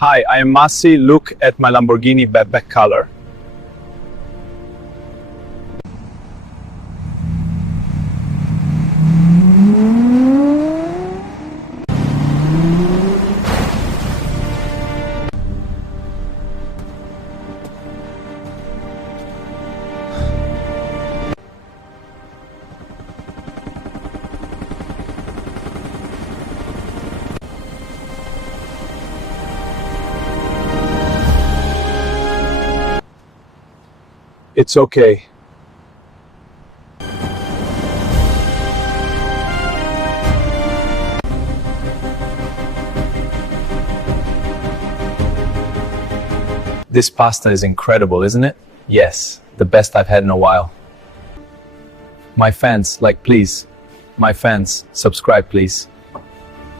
Hi, I am Messi. Look at my Lamborghini back color. It's okay. This pasta is incredible, isn't it? Yes, the best I've had in a while. My fans, like please. My fans, subscribe please.